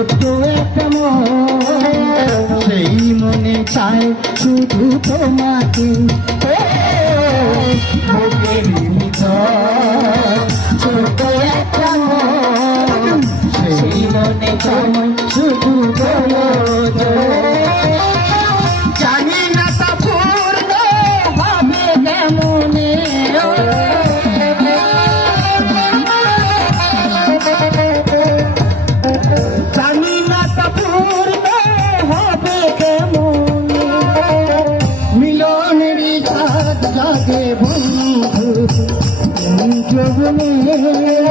ছোট্ট একটা সেই মনে চায় শুধু তোমাকে। ছোট্ট একটা সেই মনে চায় শুধু তোমাকে। জগনে